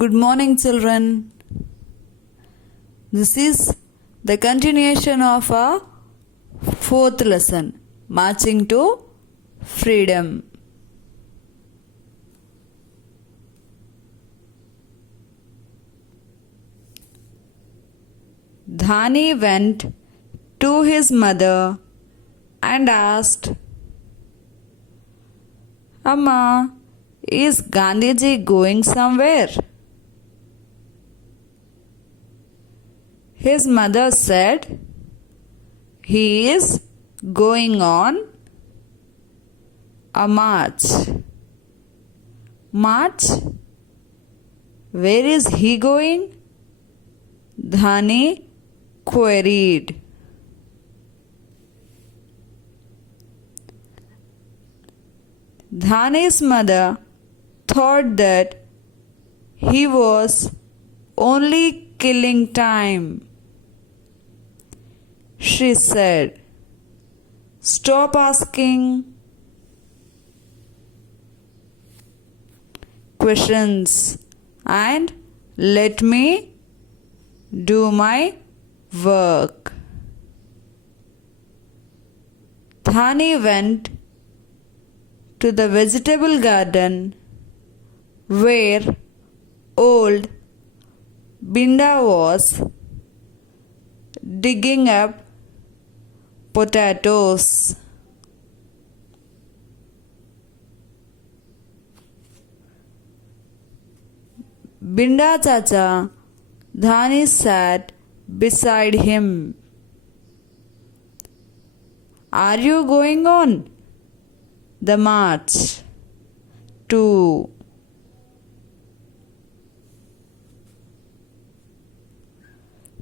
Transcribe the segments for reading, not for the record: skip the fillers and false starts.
Good morning, children. This is the continuation of our fourth lesson, Marching to Freedom. Dhani went to his mother and asked, Amma, is Gandhiji going somewhere? His mother said, he is going on a march. March? Where is he going? Dhani queried. Dhani's mother thought that he was only killing time. She said, stop asking questions and let me do my work. Dhani went to the vegetable garden where old Binda was digging up potatoes. Binda Chacha, Dhani sat beside him. Are you going on the march to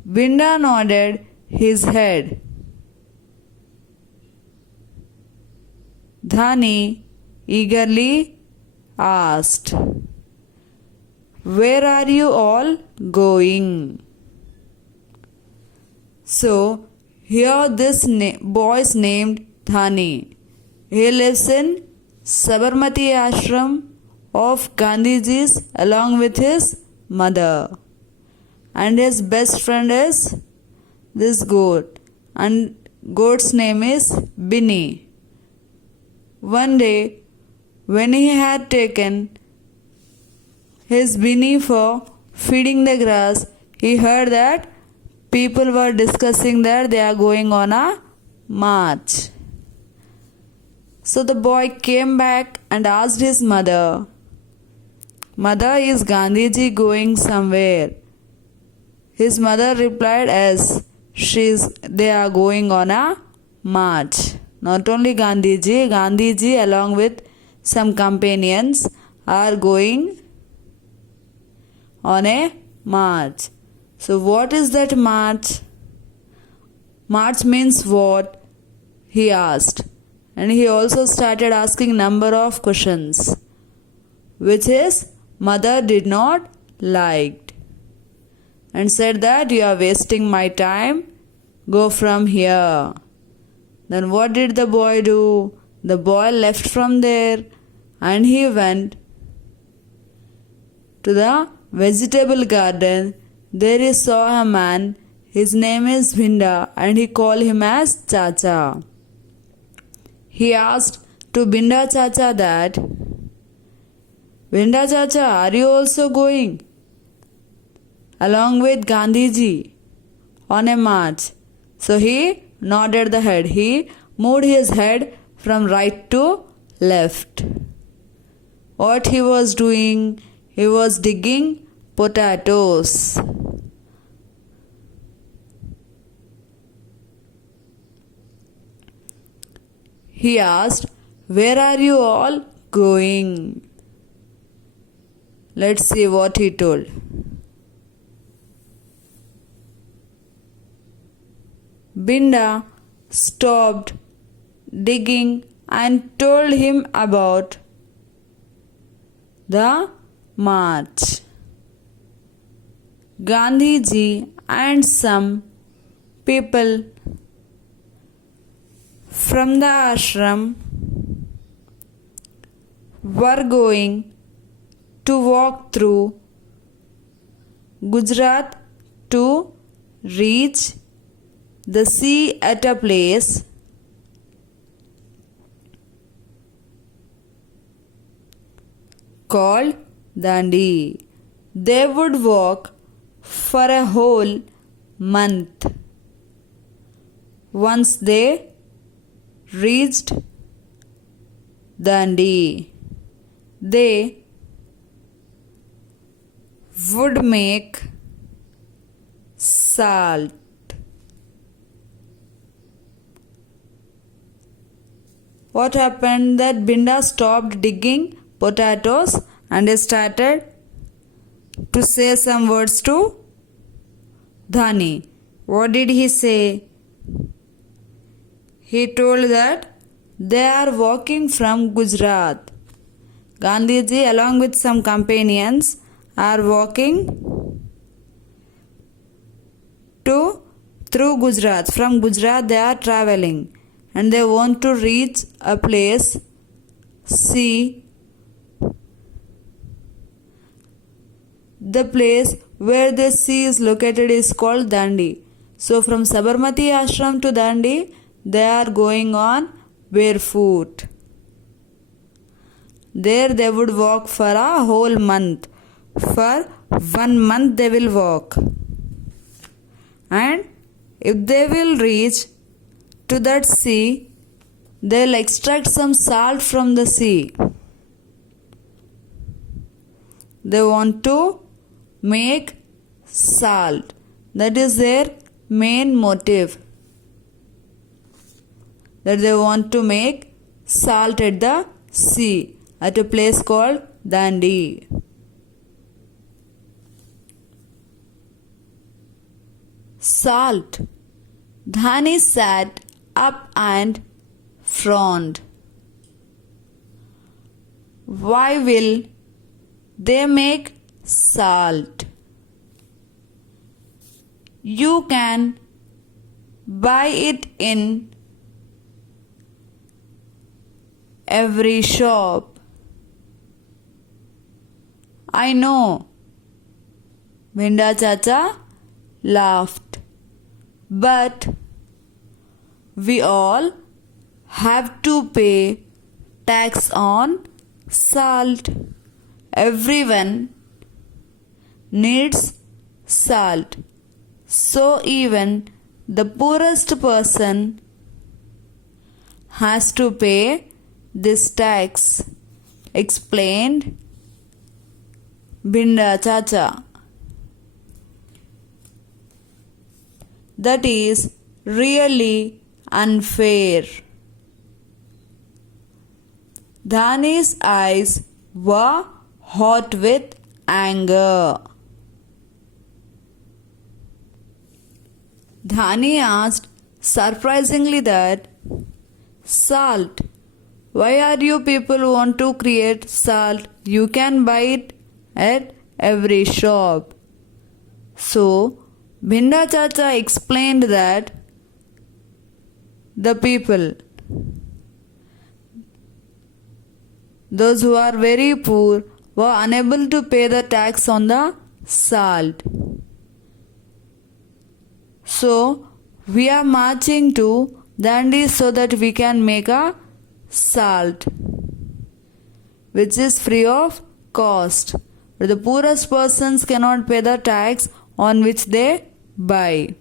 Binda nodded his head. Dhani eagerly asked, where are you all going? So, here this boy is named Dhani. He lives in Sabarmati Ashram of Gandhiji's along with his mother. And his best friend is this goat. And goat's name is Binny. One day, when he had taken his Binny for feeding the grass, he heard that people were discussing that they are going on a march. So the boy came back and asked his mother, Mother, is Gandhiji going somewhere? His mother replied as they are going on a march. Not only Gandhiji along with some companions are going on a march. So what is that march? March means what? He asked. And he also started asking number of questions, which his mother did not like, and said that you are wasting my time, go from here. Then what did the boy do? The boy left from there and he went to the vegetable garden. There he saw a man, his name is Binda, and he called him as Chacha. He asked to Binda Chacha that, Binda Chacha, are you also going along with Gandhiji on a march? So he nodded the head. He moved his head from right to left. What he was doing? He was digging potatoes. He asked, where are you all going? Let's see what he told. Binda stopped digging and told him about the march. Gandhiji and some people from the ashram were going to walk through Gujarat to reach the sea at a place called Dandi. They would walk for a whole month. Once they reached Dandi, they would make salt. What happened that Binda stopped digging potatoes and started to say some words to Dhani. What did he say? He told that they are walking from Gujarat. Gandhiji along with some companions are walking through Gujarat. From Gujarat they are traveling and they want to reach a place, see the place where the sea is located is called Dandi. So from Sabarmati Ashram to Dandi they are going on barefoot. There they would walk for a whole month. For 1 month they will walk. And if they will reach to that sea, they will extract some salt from the sea. They want to make salt. That is their main motive. That they want to make salt at the sea, at a place called Dandi. Salt. Dhani sat up and frowned. Why will they make salt? You can buy it in every shop. I know. Binda Chacha laughed. But we all have to pay tax on salt. Everyone needs salt. So even the poorest person has to pay this tax, explained Binda Chacha. That is really unfair. Dhani's eyes were hot with anger. Dhani asked surprisingly that, salt, why are you people want to create salt? You can buy it at every shop. So Binda Chacha explained that the people, those who are very poor, were unable to pay the tax on the salt. So we are marching to Dandi so that we can make a salt which is free of cost. But the poorest persons cannot pay the tax on which they buy.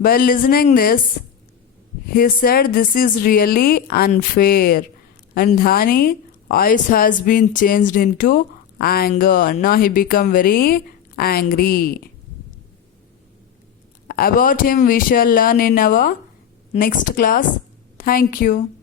By listening this, he said this is really unfair, and Dhani eyes has been changed into anger. Now he become very angry. About him we shall learn in our next class. Thank you.